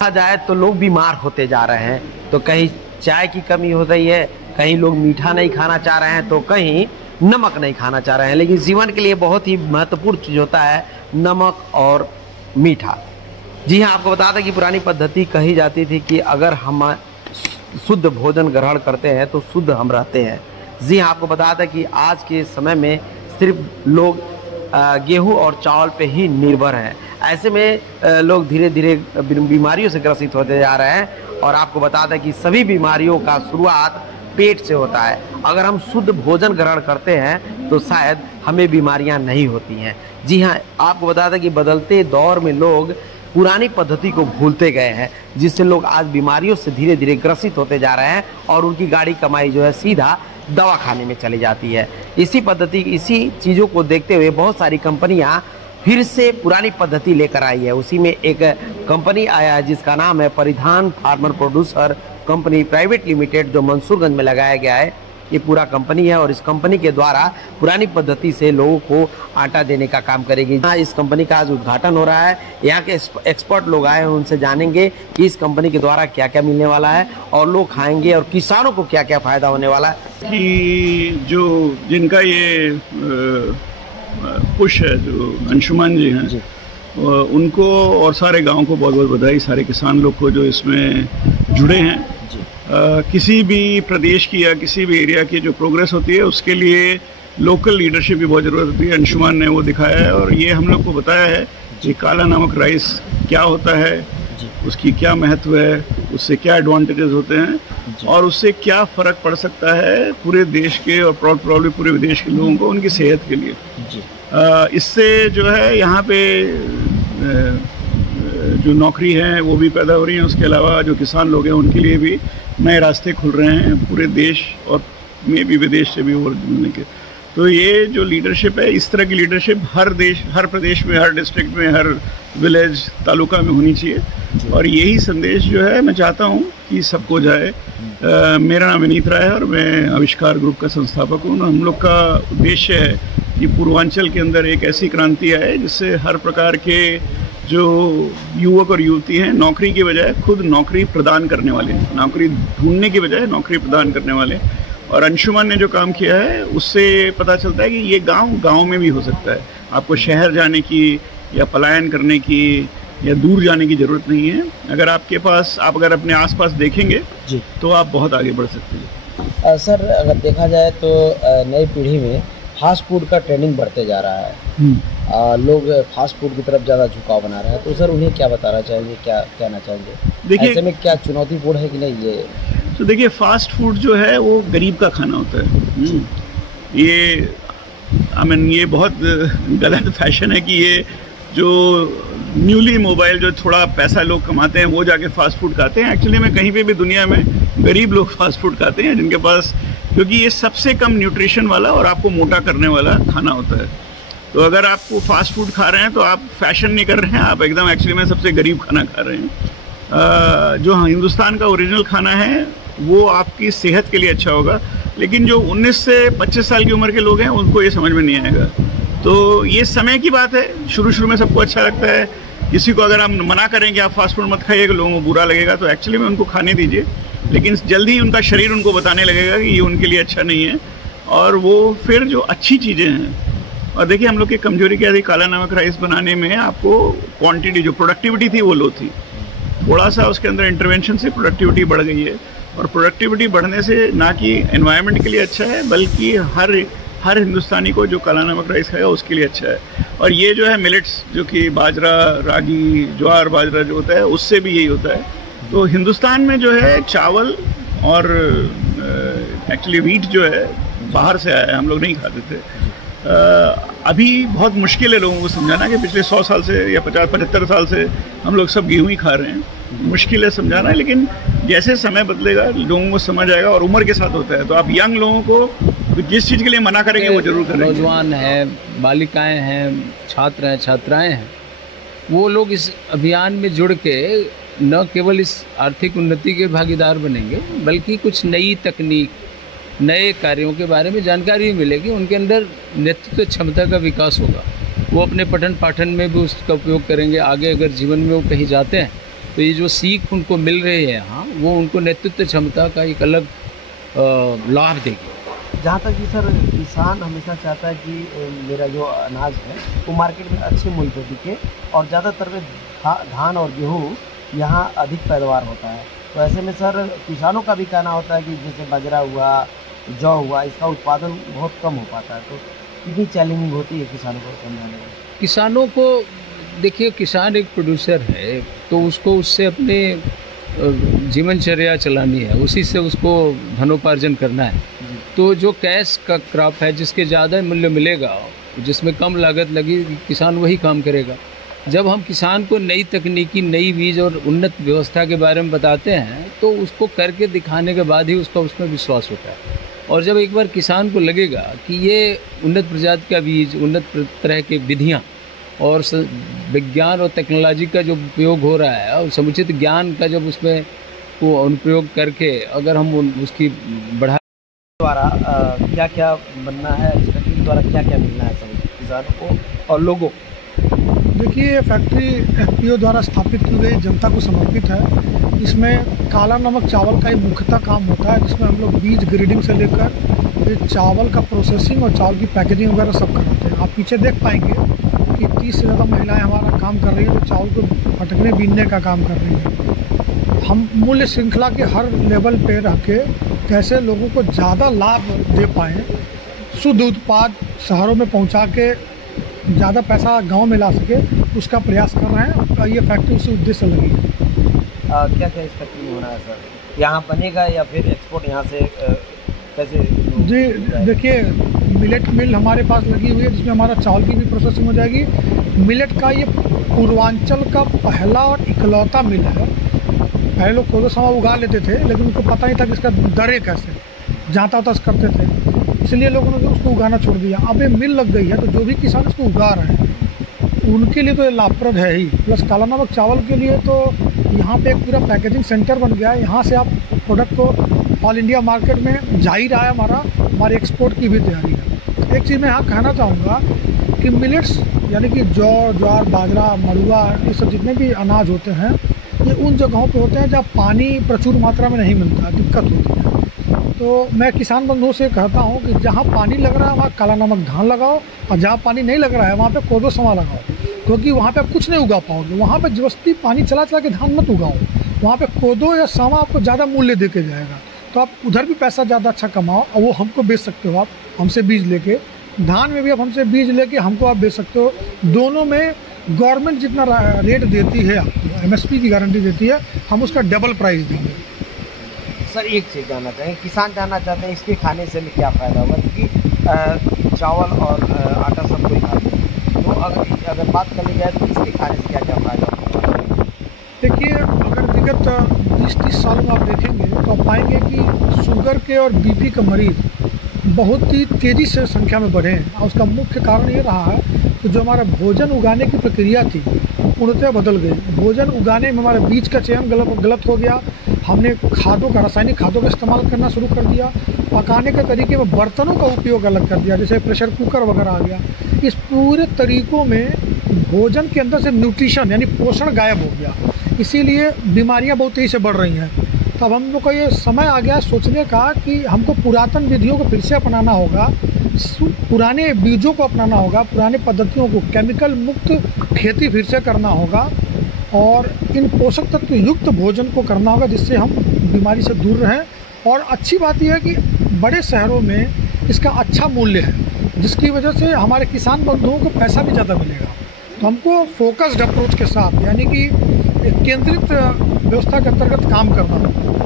देखा जाए तो लोग बीमार होते जा रहे हैं। तो कहीं चाय की कमी हो रही है, कहीं लोग मीठा नहीं खाना चाह रहे हैं, तो कहीं नमक नहीं खाना चाह रहे हैं। लेकिन जीवन के लिए बहुत ही महत्वपूर्ण चीज़ होता है नमक और मीठा। जी हाँ, आपको बता दें कि पुरानी पद्धति कही जाती थी कि अगर हम शुद्ध भोजन ग्रहण करते हैं तो शुद्ध हम रहते हैं। जी हाँ, आपको बता दें कि आज के समय में सिर्फ लोग गेहूं और चावल पे ही निर्भर हैं। ऐसे में लोग धीरे धीरे बीमारियों से ग्रसित होते जा रहे हैं। और आपको बता दें कि सभी बीमारियों का शुरुआत पेट से होता है। अगर हम शुद्ध भोजन ग्रहण करते हैं तो शायद हमें बीमारियां नहीं होती हैं। जी हाँ, आपको बता दें कि बदलते दौर में लोग पुरानी पद्धति को भूलते गए हैं, जिससे लोग आज बीमारियों से धीरे धीरे ग्रसित होते जा रहे हैं और उनकी गाड़ी कमाई जो है सीधा दवा खाने में चली जाती है। इसी चीज़ों को देखते हुए बहुत सारी कंपनियां फिर से पुरानी पद्धति लेकर आई है। उसी में एक कंपनी आया है जिसका नाम है परिधान farmer producer company private limited, जो मंसूरगंज में लगाया गया है। ये पूरा कंपनी है और इस कंपनी के द्वारा पुरानी पद्धति से लोगों को आटा देने का काम करेगी। इस कंपनी का आज उद्घाटन हो रहा है। यहाँ के एक्सपर्ट लोग आए हैं, उनसे जानेंगे कि इस कंपनी के द्वारा क्या क्या मिलने वाला है और लोग खाएंगे और किसानों को क्या क्या फायदा होने वाला है। कि जिनका ये पुश है, जो अंशुमान जी हैं, उनको और सारे गांव को बहुत बहुत बधाई, सारे किसान लोग को जो इसमें जुड़े हैं। किसी भी प्रदेश की या किसी भी एरिया की जो प्रोग्रेस होती है उसके लिए लोकल लीडरशिप की बहुत ज़रूरत होती है। अंशुमान ने वो दिखाया है और ये हम लोग को बताया है कि काला नमक राइस क्या होता है, उसकी क्या महत्व है, उससे क्या एडवांटेजेस होते हैं और उससे क्या फ़र्क पड़ सकता है पूरे देश के और प्रॉब्लम पूरे विदेश के लोगों को उनकी सेहत के लिए। इससे जो है यहाँ पे जो नौकरी है वो भी पैदा हो रही है। उसके अलावा जो किसान लोग हैं उनके लिए भी नए रास्ते खुल रहे हैं पूरे देश और में भी विदेश से भी और जुड़ने के। तो ये जो लीडरशिप है, इस तरह की लीडरशिप हर प्रदेश में, हर डिस्ट्रिक्ट में, हर विलेज तालुका में होनी चाहिए। और यही संदेश जो है मैं चाहता हूँ कि सबको जाए। मेरा नाम विनीत राय है और मैं आविष्कार ग्रुप का संस्थापक हूँ। हम लोग का उद्देश्य है कि पूर्वांचल के अंदर एक ऐसी क्रांति आए जिससे हर प्रकार के जो युवक और युवती हैं नौकरी के बजाय खुद नौकरी प्रदान करने वाले, नौकरी ढूंढने के बजाय नौकरी प्रदान करने वाले। और अंशुमान ने जो काम किया है उससे पता चलता है कि ये गांव में भी हो सकता है। आपको शहर जाने की या पलायन करने की या दूर जाने की ज़रूरत नहीं है। अगर आपके पास, आप अगर अपने आसपास देखेंगे जी, तो आप बहुत आगे बढ़ सकते हैं। सर, अगर देखा जाए तो नई पीढ़ी में फास्ट फूड का ट्रेंडिंग बढ़ते जा रहा है। लोग फास्ट फूड की तरफ ज़्यादा झुकाव बना रहे हैं। तो सर उन्हें क्या बताना चाहेंगे, क्या कहना चाहेंगे? देखिए, ऐसे में क्या चुनौतीपूर्ण है कि नहीं ये? तो देखिए, फास्ट फूड जो है वो गरीब का खाना होता है। ये ये बहुत गलत फैशन है कि ये जो न्यूली मोबाइल जो थोड़ा पैसा लोग कमाते हैं वो जाके फास्ट फूड खाते हैं। एक्चुअली में कहीं पे भी दुनिया में गरीब लोग फास्ट फूड खाते हैं जिनके पास, क्योंकि ये सबसे कम न्यूट्रिशन वाला और आपको मोटा करने वाला खाना होता है। तो अगर आपको फास्ट फूड खा रहे हैं तो आप फैशन नहीं कर रहे हैं, आप एकदम एक्चुअली में सबसे गरीब खाना खा रहे हैं। जो हिंदुस्तान का ओरिजिनल खाना है वो आपकी सेहत के लिए अच्छा होगा, लेकिन जो 19 से 25 साल की उम्र के लोग हैं उनको ये समझ में नहीं आएगा। तो ये समय की बात है। शुरू में सबको अच्छा लगता है। किसी को अगर आप मना करें कि आप फास्ट फूड मत खाइएगा, लोगों को बुरा लगेगा, तो एक्चुअली में उनको खाने दीजिए। लेकिन जल्दी ही उनका शरीर उनको बताने लगेगा कि ये उनके लिए अच्छा नहीं है और वो फिर जो अच्छी चीज़ें हैं। और देखिए, हम लोग की कमजोरी क्या थी, काला नमक राइस बनाने में आपको क्वांटिटी, जो प्रोडक्टिविटी थी वो लो थी। थोड़ा सा उसके अंदर इंटरवेंशन से प्रोडक्टिविटी बढ़ गई है और प्रोडक्टिविटी बढ़ने से ना कि एनवायरनमेंट के लिए अच्छा है बल्कि हर हिंदुस्तानी को जो काला नमक राइस खाएगा उसके लिए अच्छा है। और ये जो है मिलेट्स, जो कि बाजरा, रागी, ज्वार बाजरा जो होता है उससे भी यही होता है। तो हिंदुस्तान में जो है चावल और एक्चुअली व्हीट जो है बाहर से आया है, हम लोग नहीं खाते थे। अभी बहुत मुश्किल है लोगों को समझाना कि पिछले 100 साल से या 50-75 साल से हम लोग सब गेहूं ही खा रहे हैं। मुश्किल है समझाना, लेकिन जैसे समय बदलेगा लोगों को समझ आएगा और उम्र के साथ होता है। तो आप यंग लोगों को जिस चीज़ के लिए मना करेंगे वो जरूर करेंगे। नौजवान हैं, बालिकाएं हैं, छात्र हैं, छात्राएं हैं, वो लोग इस अभियान में जुड़ के न केवल इस आर्थिक उन्नति के भागीदार बनेंगे बल्कि कुछ नई तकनीक, नए कार्यों के बारे में जानकारी मिलेगी। उनके अंदर नेतृत्व क्षमता का विकास होगा। वो अपने पठन पाठन में भी उसका उपयोग करेंगे। आगे अगर जीवन में वो कहीं जाते हैं तो ये जो सीख उनको मिल रही है यहाँ, वो उनको नेतृत्व क्षमता का एक अलग लाभ देगी। जहाँ तक कि सर किसान हमेशा चाहता है कि मेरा जो अनाज है वो मार्केट में अच्छे मूल्य पे बिके, और ज़्यादातर में धान और गेहूँ यहाँ अधिक पैदावार होता है। तो ऐसे में सर किसानों का भी कहना होता है कि जैसे बाजरा हुआ, जौ हुआ, इसका उत्पादन बहुत कम हो पाता है। तो कितनी चैलेंजिंग होती है किसानों को समझाने में? किसानों को देखिए, किसान एक प्रोड्यूसर है, तो उसको उससे अपने जीवनचर्या चलानी है, उसी से उसको धनोपार्जन करना है। तो जो कैश का क्रॉप है, जिसके ज़्यादा मूल्य मिलेगा, जिसमें कम लागत लगी, किसान वही काम करेगा। जब हम किसान को नई तकनीकी, नई बीज और उन्नत व्यवस्था के बारे में बताते हैं, तो उसको करके दिखाने के बाद ही उसका उसमें विश्वास होता है। और जब एक बार किसान को लगेगा कि ये उन्नत प्रजाति का बीज, उन्नत तरह के विधियाँ और विज्ञान और टेक्नोलॉजी का जो उपयोग हो रहा है, और समुचित ज्ञान का जब उसमें वो अनुप्रयोग करके अगर हम उसकी बढ़ा द्वारा क्या क्या बनना है, इस फैक्ट्री द्वारा क्या क्या मिलना है सभी किसानों को और लोगों? देखिए, ये फैक्ट्री एफपीओ द्वारा स्थापित की गई, जनता को समर्पित है। इसमें काला नमक चावल का ही मुख्यतः काम होता है, जिसमें हम लोग बीज ग्रेडिंग से लेकर ये चावल का प्रोसेसिंग और चावल की पैकेजिंग वगैरह सब कराते हैं। आप पीछे देख पाएंगे कि 30 से ज़्यादा महिलाएं हमारा काम कर रही हैं, जो चावल को फटकने बीनने का काम कर रही हैं। हम मूल्य श्रृंखला के हर लेवल पे रह के कैसे लोगों को ज़्यादा लाभ दे पाएँ, शुद्ध उत्पाद शहरों में पहुँचा के ज़्यादा पैसा गांव में ला सके, उसका प्रयास कर रहे हैं। और ये फैक्ट्री उसी उद्देश्य से लगी है। क्या क्या इस फैक्ट्री में होना है सर? यहाँ बनेगा या फिर एक्सपोर्ट यहाँ से कैसे? जी देखिए, मिलेट मिल हमारे पास लगी हुई है, जिसमें हमारा चावल की भी प्रोसेसिंग हो जाएगी। मिलेट का ये पूर्वांचल का पहला और इकलौता मिल है। पहले लोग कोदो समा उगा लेते थे, लेकिन उनको पता नहीं था कि इसका दरें कैसे, जाता तस करते थे, इसलिए लोगों ने उसको उगाना छोड़ दिया। अब ये मिल लग गई है, तो जो भी किसान इसको उगा रहे हैं उनके लिए तो ये लाभप्रद है ही। प्लस काला नमक चावल के लिए तो यहाँ पे एक पूरा पैकेजिंग सेंटर बन गया है। यहाँ से आप प्रोडक्ट को ऑल इंडिया मार्केट में जा ही रहा है। हमारे एक्सपोर्ट की भी तैयारी है। एक चीज़ मैं यहाँ कहना चाहूँगा कि मिलेट्स यानी कि जौ, ज्वार, बाजरा, मड़ुआ, ये सब जितने भी अनाज होते हैं, ये उन जगहों पे होते हैं जहाँ पानी प्रचुर मात्रा में नहीं मिलता, दिक्कत होती है। तो मैं किसान बंधुओं से कहता हूँ कि जहाँ पानी लग रहा है वहाँ काला नमक धान लगाओ, और जहाँ पानी नहीं लग रहा है वहाँ पे कोदो समा लगाओ, क्योंकि वहाँ पे आप कुछ नहीं उगा पाओगे। वहाँ पे जबरदस्ती पानी चला के धान मत उगाओ, वहाँ पे कोदो या समा आपको ज़्यादा मूल्य दे के जाएगा। तो आप उधर भी पैसा ज़्यादा अच्छा कमाओ, और वो हमको बेच सकते हो आप हमसे बीज लेके। धान में भी आप हमसे बीज लेके हमको आप बेच सकते हो। दोनों में गवर्नमेंट जितना रेट देती है, आपको एमएसपी की गारंटी देती है, हम उसका डबल प्राइस देंगे। सर एक चीज़ जानना चाहेंगे, किसान जानना चाहते हैं इसके खाने से क्या फ़ायदा होगा, क्योंकि चावल और आटा सब कोई खाते हैं, तो अगर बात कर ली जाए तो इसके खाने से क्या क्या फ़ायदा होगा? देखिए, अगर विगत 20-30 सालों में आप देखेंगे तो आप पाएंगे कि शुगर के और बीपी के मरीज़ बहुत ही तेज़ी से संख्या में बढ़े हैं। और उसका मुख्य कारण ये रहा है कि जो हमारा भोजन उगाने की प्रक्रिया थी पूर्णतः बदल गई। भोजन उगाने में हमारे बीज का चयन गलत हो गया। हमने खादों का, रासायनिक खादों का इस्तेमाल करना शुरू कर दिया। पकाने के तरीके में बर्तनों का उपयोग अलग कर दिया, जैसे प्रेशर कुकर वगैरह आ गया। इस पूरे तरीक़ों में भोजन के अंदर से न्यूट्रिशन यानी पोषण गायब हो गया, इसीलिए बीमारियां बहुत तेज़ी से बढ़ रही हैं। तब हम लोग को ये समय आ गया सोचने का कि हमको पुरातन विधियों को फिर से अपनाना होगा, पुराने बीजों को अपनाना होगा, पुराने पद्धतियों को, केमिकल मुक्त खेती फिर से करना होगा, और इन पोषक तत्व युक्त भोजन को करना होगा, जिससे हम बीमारी से दूर रहें। और अच्छी बात यह है कि बड़े शहरों में इसका अच्छा मूल्य है, जिसकी वजह से हमारे किसान बंधुओं को पैसा भी ज़्यादा मिलेगा। तो हमको फोकस्ड अप्रोच के साथ यानी कि एक केंद्रित व्यवस्था के अंतर्गत काम करना होगा।